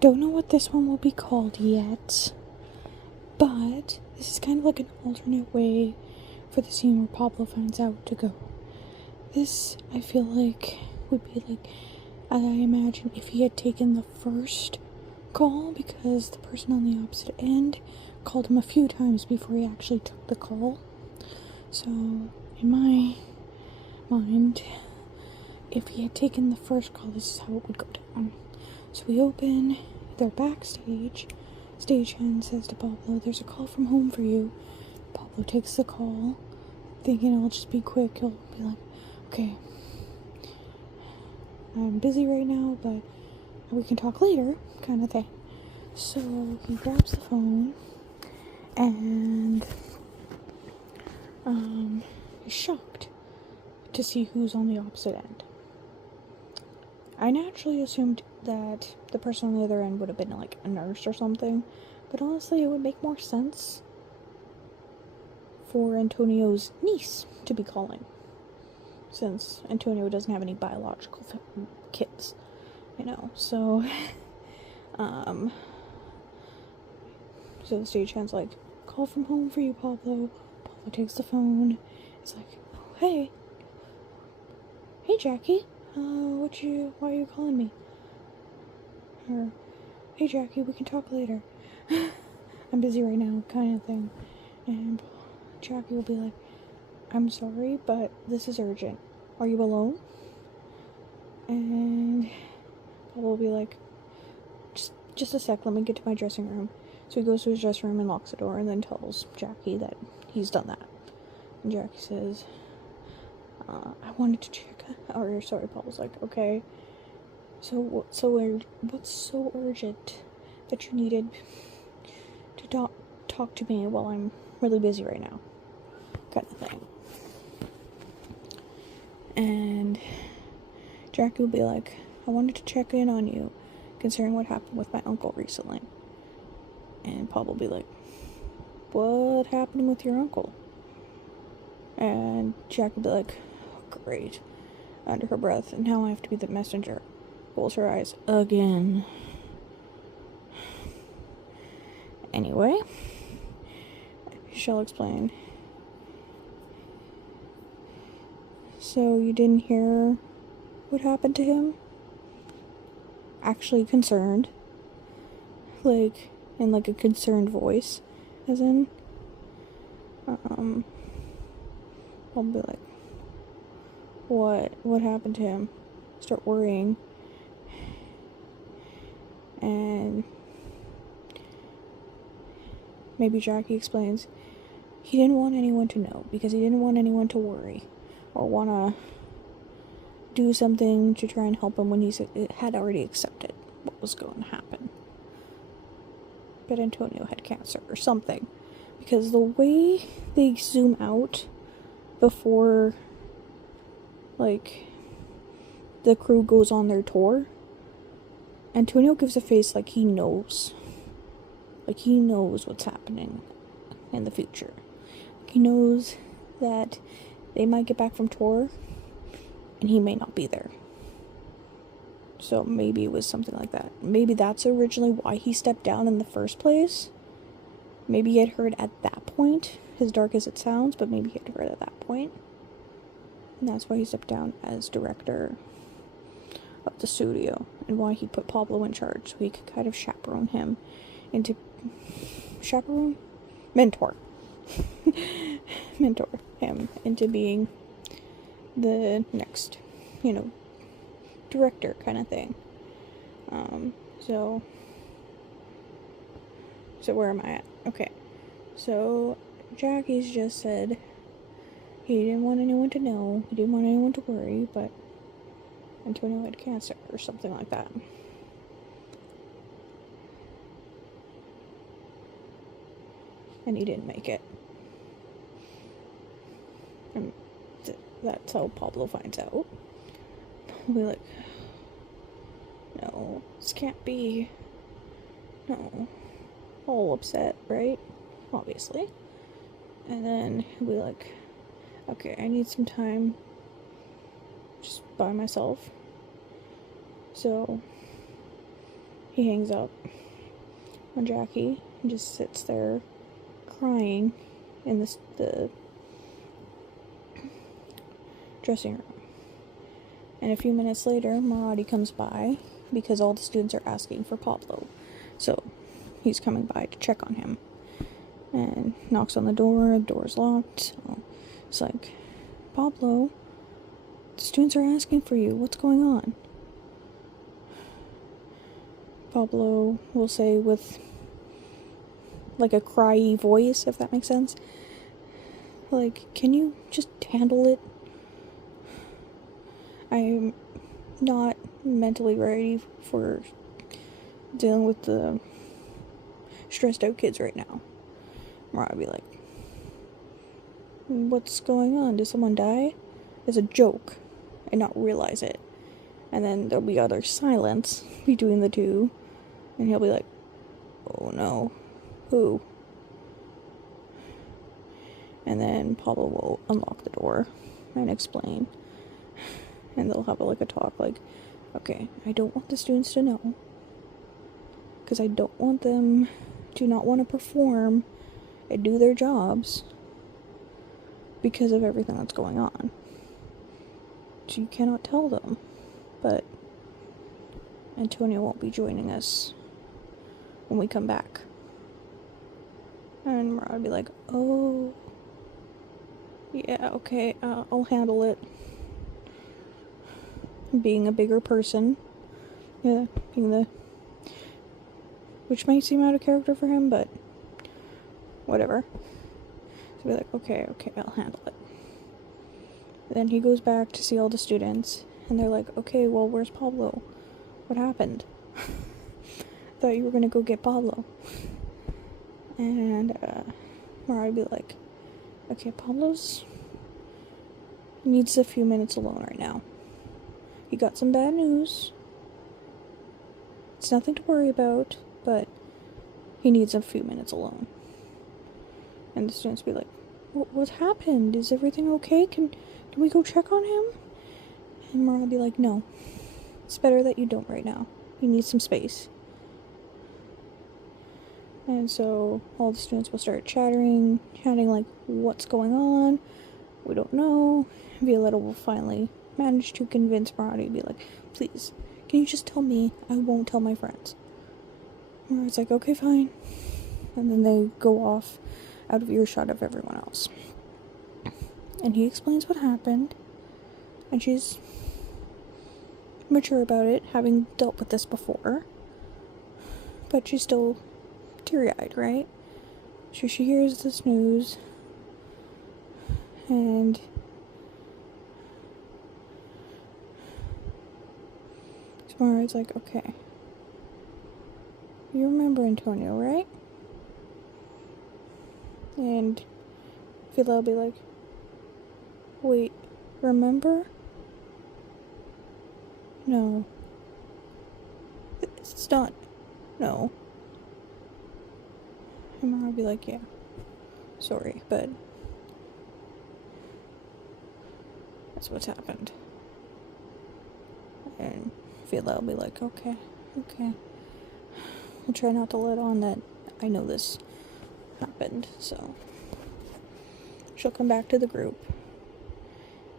Don't know what this one will be called yet, but this is kind of like an alternate way for the scene where Pablo finds out to go. This, I feel like, would be like, I imagine if he had taken the first call, because the person on the opposite end called him a few times before he actually took the call. So, in my mind, if he had taken the first call, this is how it would go down. So we open, they're backstage. Stagehand says to Pablo, "There's a call from home for you." Pablo takes the call, thinking it'll just be quick. He'll be like, "Okay, I'm busy right now, but we can talk later," kind of thing. So he grabs the phone and is shocked to see who's on the opposite end. I naturally assumed that the person on the other end would have been like a nurse or something, but honestly it would make more sense for Antonio's niece to be calling, since Antonio doesn't have any biological kids, so so the stagehand's like, "Call from home for you, Pablo." Pablo takes the phone. It's like, "Oh, hey Jackie, why are you calling me?" Or, "Hey Jackie, we can talk later." "I'm busy right now," kind of thing. And Jackie will be like, "I'm sorry, but this is urgent. Are you alone?" And Pablo will be like, just a sec, let me get to my dressing room." So he goes to his dressing room and locks the door, and then tells Jackie that he's done that. And Jackie says, "I wanted to check," Pablo's like, "Okay, so what's so urgent that you needed to talk to me while I'm really busy right now?" Kind of thing. And Jackie will be like, "I wanted to check in on you, considering what happened with my uncle recently." And Pablo will be like, "What happened with your uncle?" And Jackie will be like, "Oh, great," under her breath, "and now I have to be the messenger." Rolls her eyes again. Anyway, she'll explain. "So you didn't hear what happened to him?" Actually concerned. Like, in like a concerned voice. As in, I'll be like, What happened to him?" Start worrying. And maybe Jackie explains, he didn't want anyone to know, because he didn't want anyone to worry or want to do something to try and help him when he had already accepted what was going to happen. But Antonio had cancer or something, because the way they zoom out before, like, the crew goes on their tour, Antonio gives a face like he knows. Like, he knows what's happening in the future. He knows that they might get back from tour and he may not be there. So maybe it was something like that. Maybe that's originally why he stepped down in the first place. Maybe he had heard at that point, as dark as it sounds, but maybe he had heard at that point. And that's why he stepped down as director of the studio, and why he put Pablo in charge, so he could kind of mentor him into being the next, director kind of thing. So where am I at? Okay. So Jackie's just said he didn't want anyone to know, he didn't want anyone to worry, but Antonio had cancer or something like that. And he didn't make it. And that's how Pablo finds out. He'll be like, "No, this can't be." No. All upset, right? Obviously. And then he'll be like, "Okay, I need some time just by myself." So he hangs up on Jackie and just sits there crying in the dressing room. And a few minutes later, Maradi comes by because all the students are asking for Pablo. So he's coming by to check on him. And knocks on the door's locked. So it's like, Pablo, the students are asking for you. What's going on? Pablo will say with like a cry-y voice, if that makes sense. Like, can you just handle it? I'm not mentally ready for dealing with the stressed out kids right now. Or I'd be like, what's going on? Did someone die? It's a joke. And not realize it. And then there'll be other silence between the two. And he'll be like, oh no. Who? And then Pablo will unlock the door and explain. And they'll have like a talk like, okay, I don't want the students to know. Because I don't want them to not want to perform and do their jobs because of everything that's going on. So you cannot tell them. But Antonio won't be joining us when we come back. And I'd be like, oh, yeah, okay, I'll handle it. Being a bigger person. Yeah, which might seem out of character for him, but whatever. So be like, okay, I'll handle it. Then he goes back to see all the students, and they're like, okay, well, where's Pablo? What happened? Thought you were gonna go get Pablo. And Mariah would be like, okay, Pablo's needs a few minutes alone right now. He got some bad news. It's nothing to worry about, but he needs a few minutes alone. And the students be like, what happened? Is everything okay? Can we go check on him? And Mariah would be like, no. It's better that you don't right now. He needs some space. And so all the students will start chatting like, what's going on? We don't know. Violetta will finally manage to convince Marty to be like, please, can you just tell me? I won't tell my friends. And it's like, okay, fine. And then they go off out of earshot of everyone else. And he explains what happened. And she's mature about it, having dealt with this before. But she's still teary-eyed, right? So she hears this news. And Tomorrow's like, okay, you remember Antonio, right? And Phila will be like, wait, remember? No. It's not. No. And Mara will be like, yeah, sorry, but that's what's happened. And Phila will be like, okay. I'll try not to let on that I know this happened, so she'll come back to the group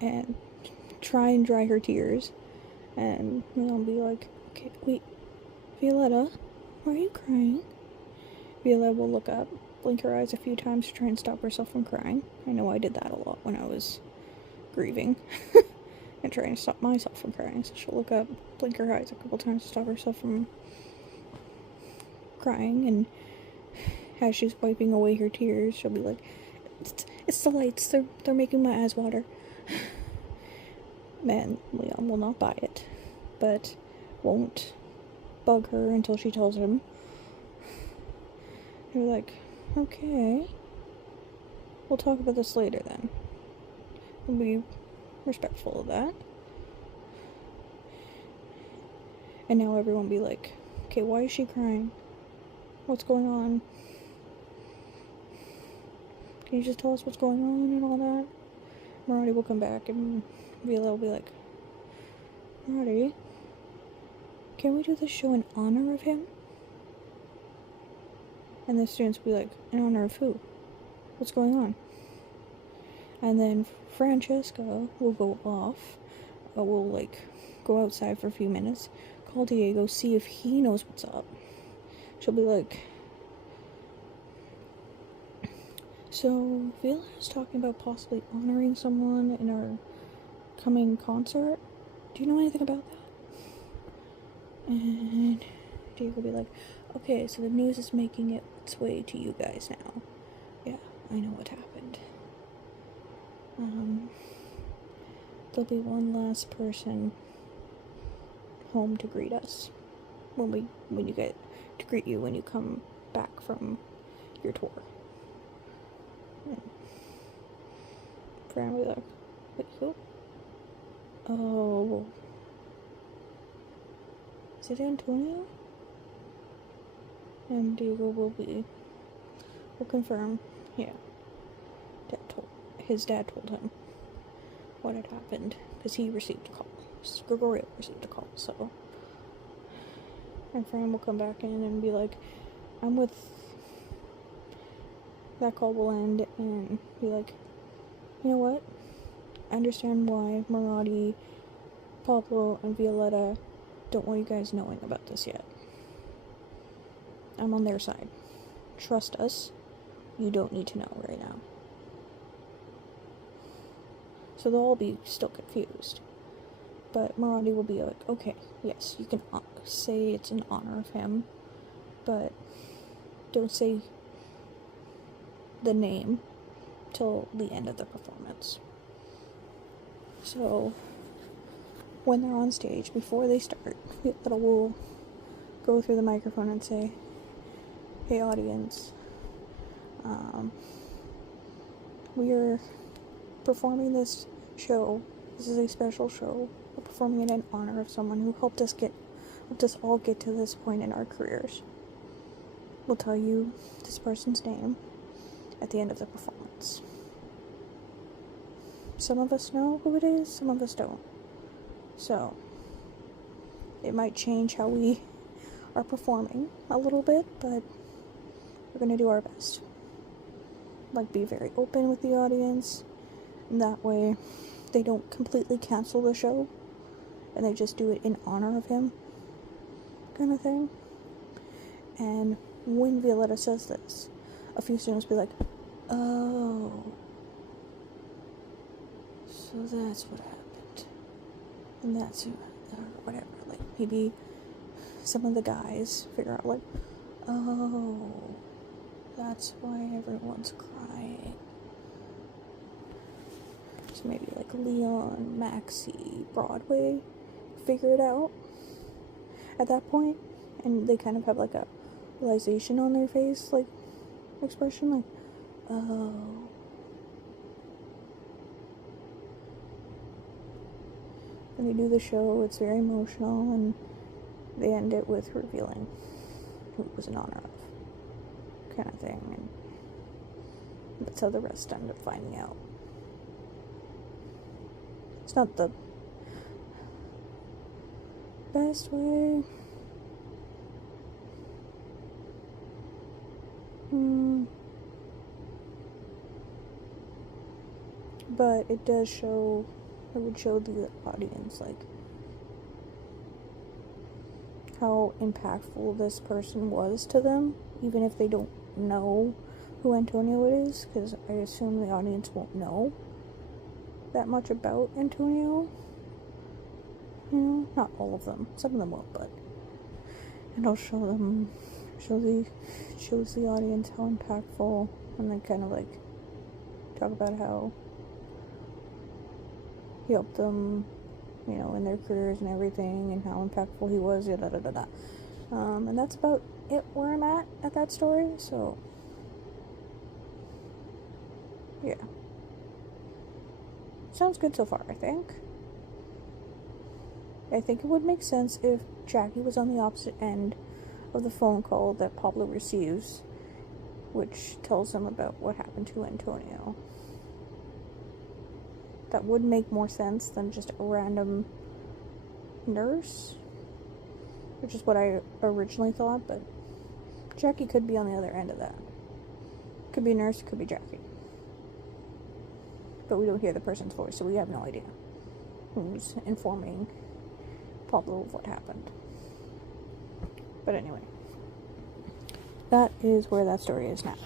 and try and dry her tears, and I'll be like, okay, wait, Violetta, why are you crying? Violetta will look up, blink her eyes a few times to try and stop herself from crying. I know I did that a lot when I was grieving and trying to stop myself from crying, so she'll look up, blink her eyes a couple times to stop herself from crying, and as she's wiping away her tears, she'll be like, it's the lights, they're making my eyes water. Man, Leon will not buy it, but won't bug her until she tells him. You're like, okay, we'll talk about this later then. We'll be respectful of that. And now everyone will be like, okay, why is she crying? What's going on? Can you just tell us what's going on and all that? Marty will come back and Vila will be like, Marty, can we do this show in honor of him? And the students will be like, in honor of who? What's going on? And then Francesca will go off, will like go outside for a few minutes, call Diego, see if he knows what's up. She'll be like, so Vila is talking about possibly honoring someone in our coming concert. Do you know anything about that? And Diego will be like, okay, so the news is making its way to you guys now. Yeah, I know what happened. There'll be one last person home to greet us when you get to greet you when you come back from your tour. And Fran will be like, wait, who? Oh, is it Antonio? And Diego will confirm. Yeah, his dad told him what had happened because he received a call. Gregorio received a call, so. And Fran will come back in and be like, that call will end, and be like, you know what? I understand why Marati, Pablo, and Violetta don't want you guys knowing about this yet. I'm on their side. Trust us. You don't need to know right now. So they'll all be still confused. But Marati will be like, okay, yes, you can say it's in honor of him, but don't say the name till the end of the performance. So when they're on stage, before they start, Violetta will go through the microphone and say, hey audience, we are performing this show. This is a special show. We're performing it in honor of someone who helped us all get to this point in our careers. We'll tell you this person's name at the end of the performance. Some of us know who it is, some of us don't. So, it might change how we are performing a little bit, but we're going to do our best. Like, be very open with the audience, and that way they don't completely cancel the show, and they just do it in honor of him, kind of thing. And when Violetta says this, a few students will be like, oh, so that's what happened. And that's, or whatever, like, maybe some of the guys figure out, like, oh, that's why everyone's crying. So maybe, like, Leon, Maxie, Broadway figure it out at that point, and they kind of have, like, a realization on their face, like, expression, like, oh. When they do the show, it's very emotional, and they end it with revealing who it was in honor of, kind of thing, and that's how the rest end up finding out. It's not the best way. But it does show, it would show the audience, like, how impactful this person was to them, even if they don't know who Antonio is, because I assume the audience won't know that much about Antonio. You know, not all of them. Some of them will, but it'll shows the audience how impactful, and then kind of like talk about how he helped them, you know, in their careers and everything, and how impactful he was, and that's about it where I'm at that story, so, yeah. Sounds good so far, I think. I think it would make sense if Jackie was on the opposite end of the phone call that Pablo receives, which tells him about what happened to Antonio. That would make more sense than just a random nurse. which is what I originally thought, but Jackie could be on the other end of that. Could be a nurse, could be Jackie. But we don't hear the person's voice, so we have no idea who's informing Pablo of what happened. But anyway, that is where that story is now.